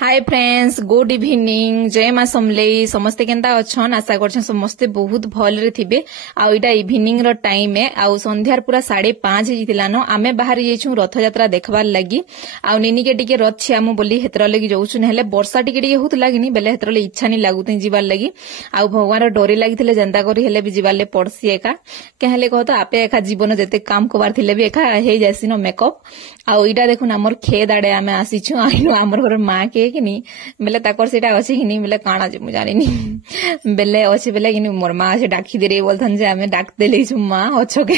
Hi friends, good evening. जय मां समलेई। समस्ते केंता अछन? आशा करछन समस्ते बहुत भलरे थिबे। आउ इटा इवनिंग रो टाइम है। आउ संध्यार पूरा 5:30 हिजिला न। आमे बाहर जेछु रथ यात्रा देखबार लागि। आउ निनी के टिके रथ छियामु बोली हेतर लागि जाउछु। हेले वर्षा टिके टिके होत लागिनी बेले हेतर ले इच्छा नी लागुतै जीवार लागि। आउ भगवान रो डोरी लागिथिले जनता करी हेले भी जीवार ले पड़सी एका कहले कहत आपे एका जीवन जते काम कबार थिले भी एका हे जासी न मेकअप। आउ इटा देखुन हमर खेत आडे आमे आसीछु। आइनो हमर घर मां के किनी बेले ताकर सेटा अछि किनी बेले काना जे मु जानिनी बेले अछि बेले किनी मोर मां से डाकी दे रे बोलथन जे हमें डाक देले छु मां अछो के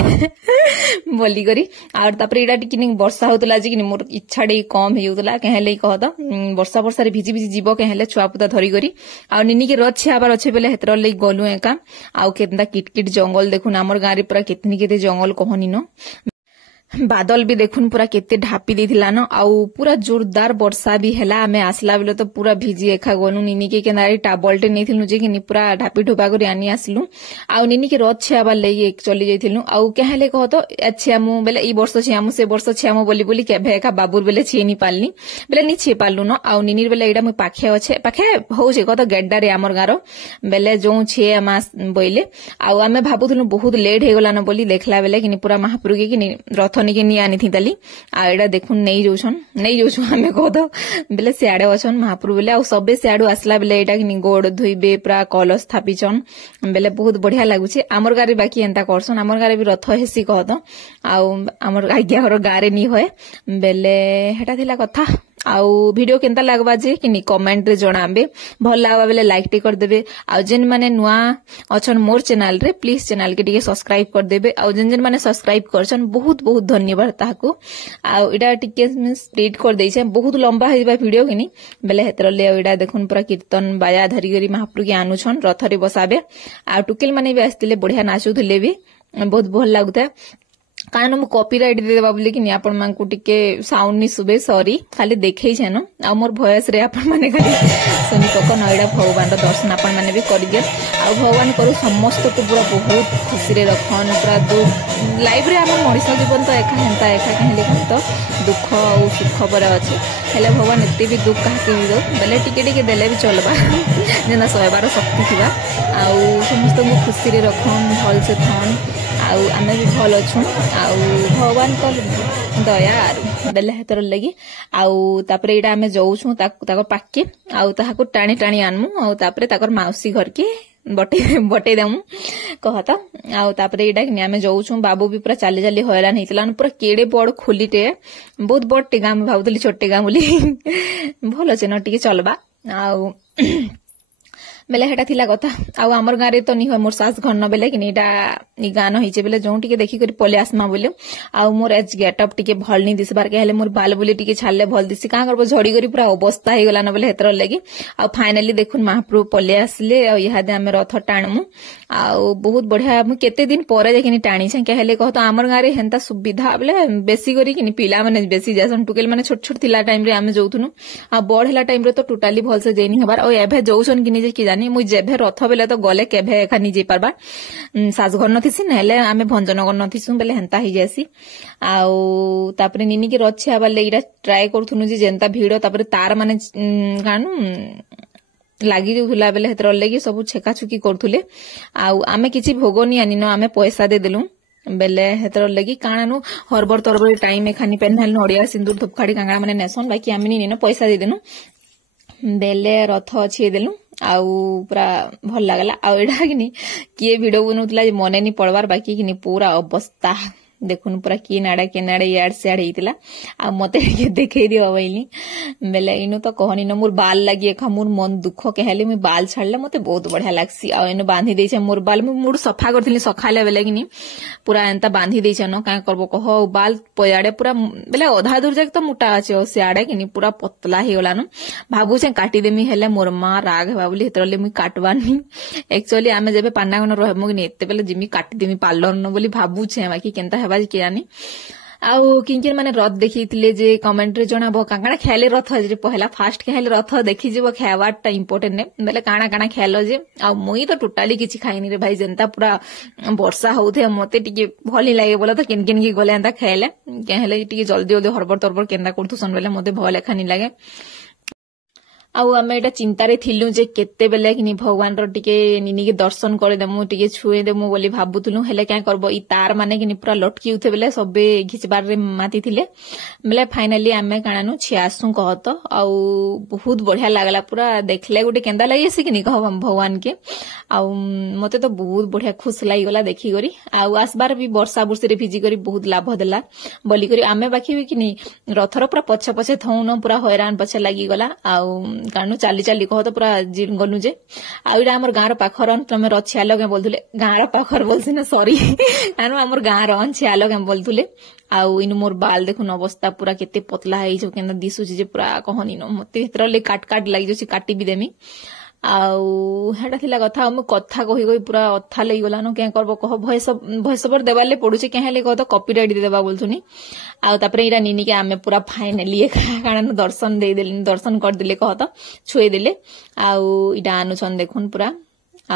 बोली करी। और तापर इडा टिकिनी वर्षा होतला जे किनी मोर इच्छा डे कम हेउतला कहले कहत वर्षा वर्षा रे भिजी भिजी जीव कहले छुआ पुता धरी करी। और निनी के रथ छियाबार अछि बेले हेतर ले गलु एका। आउ केतना किटकिट जंगल देखुन हमर गां रे पूरा केतनी केते जंगल कहनी न। बादल भी देखुन पूरा केते ढापी देथिला न। आउ पूरा जोरदार वर्षा भी हैला। हमें आसला बेले तो पूरा भिजी एखा गनु निनी के केनारी टाबलटे नेथिलु जे कि पूरा ढापी ढोपा करी आनी आसलु। आउ निनी के रथ छियाबार लई एक चली जाइथिलु। आउ कहले कहत छियामु बेले ई वर्ष छियामु से वर्ष छियामु बोली बोली केभे एखा बाबूर बेले छिए नी पालनी बेले नी छिए पालु न। आउ निनीर बेले एडा मु पाखे अछे पाखे होउछे कहत गेड्डा रे हमर गारो बेले जो छिए मास बोइले। आउ आमे भाबुथुलु बहुत लेट हे गला न बोली देखला बेले कि पूरा महाप्रभु के कि रथ निके नी आनी थी ताली। आ एडा देखुन नहीं जोछन हमें कहत बेले सियाडे अछन महाप्रभु बेले। आउ सबे सियाडू आसला बेले एडा कि गोड़ धोइबे पूरा कलश स्थापिछन बेले बहुत बढ़िया लागुछे। हमर गारे बाकी एंता करसन हमर गारे भी रथ हेसी कहत। आउ हमर आज्ञा घर गारे नी होए बेले हेटा थिला कथा। आउ वीडियो केंता लागबा जे कि कमेंट रे जणाबे। भल लागबा बेले लाइक टे कर देबे। आउ जेन माने नुआ अछन मोर चैनल रे प्लीज चैनल के टिके सब्सक्राइब कर देबे। आउ जेन जेन माने सब्सक्राइब करछन बहुत बहुत धन्यवाद ताहाको। आउ इडा टिके स्प्लिट कर देइछे बहुत लंबा हेबा वीडियो किनी बेले हेतर ले इडा देखुन पूरा कीर्तन बाया धरी गरी महाप्रभु के आनुछन रथ रे बसाबे। आउ टुकेल माने भी आस्तिले बढ़िया नाचुथले भी बहुत भल लागुता। कारण मु कॉपीराइट दे देबा बोली कि आपण मानकु टिके साउंड नि सुबे सॉरी खाली देखै छै न। आ मोर वॉइस रे आपण माने खाली सुनी पको नयडा भगवान रो दर्शन आपण माने भी करि दिय। आ भगवान करू समस्त को पूरा बहुत खुशी रे रखन पूरा लाइफ रे हमर मଣିଷ जीवन तो एका हेंता एका कहले तो दुख और सुख पर अछि। हेले भगवान एते भी दुख काहे दो बेले टिके टिके देले भी चलबा जेना सहबार शक्ति थिबा। आउ समस्त को खुशी रे रखन भल से थन। आउ आमे भी भल अछु। आउ भगवान को दया आरु बेले हेतर लगी। आउ तापरे इडा आमे जाउछु ताको पाके आउ ताहाको टाणी टाणी आनमु। आउ तापरे ताकर माउसी घर के बटे देमु कहत। आउ तापरे इडा कि आमे जाउछु। बाबू भी पूरा चाली चाली हैरान हेतिला पूरा केडे बड़ खोलीटे बहुत बड़ टेगा में भाबुतली छोटे गा बोली भल अछि न टिके चलबा। आउ बेले हेटा थिला कथा। आउ हमर गारे तो नि हो मोर सास घर न बेले कि इडा इ गान हिचे बेले जो टिके देखि करी पले आसमा बोले। आउ मोर एज गेटअप टिके भल नि दिसबार के हेले मोर बाल बोली टिके छाले भल दिसी का करबो झड़ी करी पूरा अवस्था हे गला न बेले हेतर लागि। आउ फाइनली देखुन महाप्रभु पले आसले। आउ इहादे हमें रथ टाणमु। आउ बहुत बढ़िया मु केते दिन परे देखिनी टाणी छै कहले कहत हमर गारे हेंता सुविधा बेले बेसी करी कि पिला माने बेसी जासन टुकेल माने छोट छोट थिला टाइम रे आमे जोथुनु। आ बड़ हला टाइम रे तो टोटली भल से जेनी हबार। और एभे जोसन कि जे कि जानी मु जेभे रथ बेले तो गले केभे एखा नि जे पारबा सास घर नथिसी नहेले आमे भंजनगर नथिसु बेले हेंता हि जासी। आउ तापरे निनी के रथ छियाबार लेइरा ट्राई करथुनु जे जेंता भीड़ तापरे तार माने कानु लागि जोथुला बेले हेतर लगी सब छेका छुकी करथुले। आउ आमे किछि भोगनी आनी न आमे पैसा दे देलु बेले हेतर लगी काणानु हरबर तरबर टाइम एखानी पेनहल नडिया सिंदूर धूपखाड़ी कांगड़ा माने नेसन बाकी आमे नि न पैसा दे देनु बेले रथ अछि देलु। आउ पूरा भल लागला। आउ एडा किनी किए वीडियो बनउतला जे मने नि पड़वार बाकी किनी पूरा अवस्था देखुन पूरा की नाडा के नाडे याड से हेतिला। आ मते के देखै दियो बइली बेले इनु तो कहनी न मोर बाल लागि एखा मोर मन दुख कहले मैं बाल छाड़ले मते बहुत बढ़िया लागसी। आ एनु बांधी देछे मोर बाल मु मुड सफा करथिली सखाले बेले किनी पूरा एंता बांधी देछे न का करबो कह बाल पयाडे पूरा बेले आधा दूर जाक तो मोटा अछि सियाडे किनी पूरा पतला हे गला न भाबु छे काटी देमी हेले मोर मां राग हेबा बोली हेतरले मुई काटवानी। एक्चुअली आमे जेबे पांडागन रहमु कि एते बेले जिमी काटी देमी पार्लर न बोली भाबु छे बाकी केनता के जानी। आउ किंकिन माने रथ देखिथिले जे कमेंट रे जणाबो कांगड़ा खेले रथ जे पहला फास्ट खेले रथ देखि जेबो खेवाटा इंपोर्टेंट ने बेले काना काना खेलो जे। आ मुई तो टोटली किछि खाइनी रे भाई जनता पूरा वर्षा होथे मते टिके भली लागे बोला तो किन किन की गले एंता खेले केहले टिके जल्दी जल्दी हरबर तरबर केंदा करथु सन बेले मते भल एखानी लागे। आउ आमे एटा चिंता रे थिलु जे केते बेले कि भगवान रो टिके निनी के दर्शन करे देमु टिके छुए देमु बोली भाबुतलु हेले क्या करबो ई तार माने कि पूरा लटकी उथे बेले सबे घिचबार रे माती थिले बेले फाइनली आमे काणानु छियासु कहत आउ बहुत बढ़िया लागला पूरा देखले गुटे केंदा लागि से कि कह भगवान के आउ मते तो बहुत बढ़िया खुश लागि गला देखि करी आउ आसबार भी वर्षा बुर्सी रे भिजी करी बहुत लाभ देला बोली करी आमे बाकी भी कि रथर पूरा पछे पछे थौन पूरा हैरान पछे लागि गला आउ काणु चाली चाली कह तो पूरा गलु जे आउरा हमर गाँर पाखर तमे रछियाल के बोलथुले गाँर पाखर बोलसी ना सॉरी काणु हमर गाँर छियाल के बोलथुले आउ इन मोर बाल देखुन अवस्था पूरा केते पतला है जो केना दिसु जे पूरा कहनी न मते भितरले काट काट लागि जो काटी भी देमी आउ हेटा थिला कथा हम कथा कहि कहि पूरा अथा लई गला न के करबो कह भॉइस ओवर देबाले पडुचे के हेले कह तो कॉपीराइट दे देबा बोलथुनी आउ तापरे इरा निनी के आमे पूरा फाइनली कारण दर्शन दे देले दर्शन कर दिले कह तो छुए दिले आउ इटा आनुछन देखुन पूरा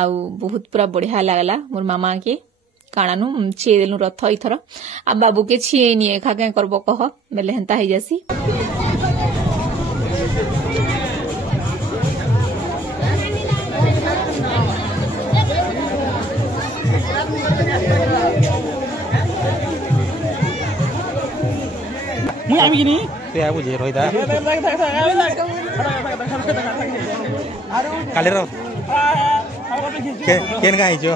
आउ बहुत पूरा बढ़िया लागला मोर मामा के काणानु छे देलु रथ इथर आ बाबू के छिए निए खा के करबो कह बेले हेंता हे जासी मुई आबि गिनी ते आ बुझे रोइदा काले रो केन गाई जो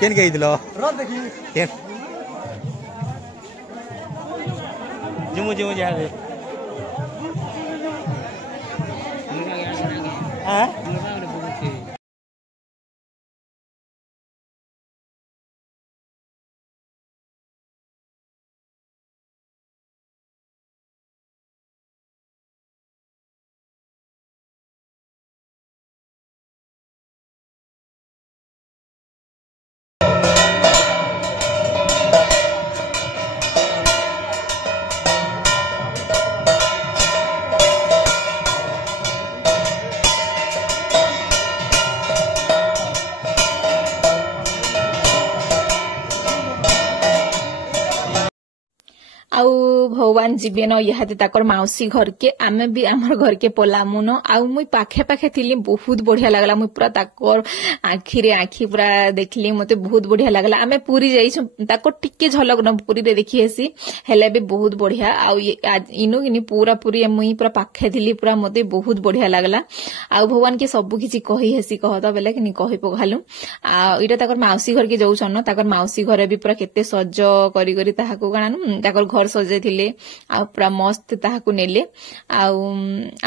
केन गई दिलो रो देखी केन जुमु जुमु जा रे हां आउ भगवान जीवे न इहाते ताकर माउसी घर के आमे भी आमर घर के पलामु न आउ मुई पाखे पाखे थिली बहुत बढ़िया लागला मुई पूरा ताकर आखी रे आखी पूरा देखली मते बहुत बढ़िया लागला आमे पूरी जाइछु ताकर टिके झलक न पूरी रे देखि हेसी हेले भी बहुत बढ़िया आउ इनु किनी पूरा पूरी मुई पूरा पाखे थिली पूरा मते बहुत बढ़िया लागला आउ भगवान के सब किछि कहि हेसी कहत बेले किनी कहि पखालु आ इटा ताकर माउसी घर के जाउछन न ताकर माउसी घरे भी पूरा केते सज करी करी ताहाको काणानु ताकर घर सजे थिले आ पूरा मस्त ताहाकु नेले आउ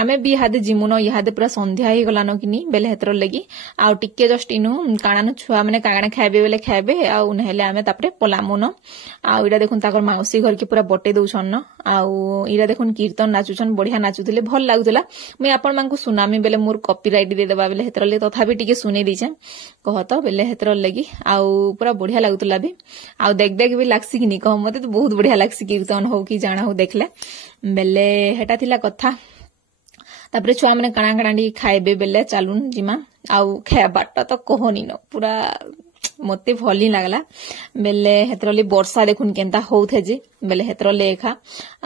आमे भी हादे जिमुनो इहादे पूरा संध्या ही गलानो किनी बेले हेतर लगी आ टिके जस्ट इनु काणानु छुआ माने कागणा खाइबे बेले खाइबे आउ नहेले आमे तापरे पलामुन आउ इडा देखुन ताकर माउसी घर के पूरा बटे दउछन न आउ इडा देखुन कीर्तन नाचुछन बढ़िया नाचुथिले भल लागुतला मैं आपन मानकु सुनामी बेले मोर कॉपीराइट दे देबा बेले हेतरले तथापि टिके सुने दिछन कहत बेले हेतर लगी आउ पूरा बढ़िया लागुतला भी आउ देख देख भी लागसी किनी कह मते तो बहुत बढ़िया लागसी कीर्तन हो कि जाना हो देखले बेले हेटा थिला कथा तापरे छुआ माने काणा काणाडी खाइबे बेले चालुन जिमा आउ खाइबाटा तो कहनी न पूरा मते भल ही लागला बेले हेतरले वर्षा देखुन केनता होथे जे बेले हेतरले एखा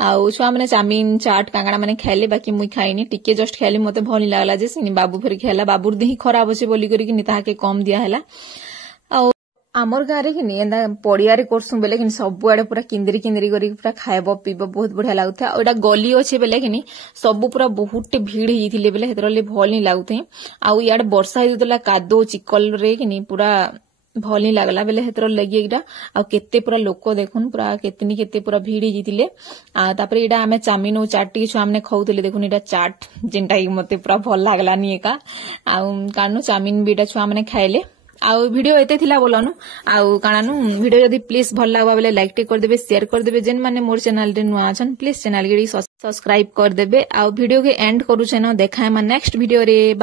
आउ छुआ माने चाउमीन चाट कांगड़ा माने खाइले बाकी मुई खाइनी टिके जस्ट खाइली मते भल ही लागला जे सिनी बाबू फेर खाइला बाबूर देही खराब होचे बोली करी कि निता के कम दिया हैला आमर गाँव रे कि एंदा पड़िया रे करसु बेले कि सब आड़े पूरा किंदरी किंदरी करी पूरा खाइब पीब बहुत बढ़िया लागुथे आ एटा गली अच्छे बेले कि सब पूरा बहुत भीड़ होइथिले बेले हेतरले भल नहीं लागुथे आ इयाडे वर्षा होइतला कादो चिकल रे कि पूरा भल नहीं लागला बेले हेतर लगी एटा आ केते पूरा लोक देखुन पूरा केतनी केते पूरा भीड़ होइथिले आ तापरे एटा आमे चाउमीन और चाट टी छुआ हमने खाउथिले देखुन एटा चाट जेंटा मते पूरा भल लागलानी एका आ कानु चाउमीन भी एटा छुआ माने खाइले आउ वीडियो एते थिला बोलनु आउ काणानु वीडियो यदि प्लीज भल लागबा बेले लाइक टे कर देबे शेयर कर देबे जेन माने मोर चैनल रे नुआ अछन प्लीज चैनल के सब्सक्राइब कर देबे आउ वीडियो के एंड करू छे न देखाय मा नेक्स्ट वीडियो रे।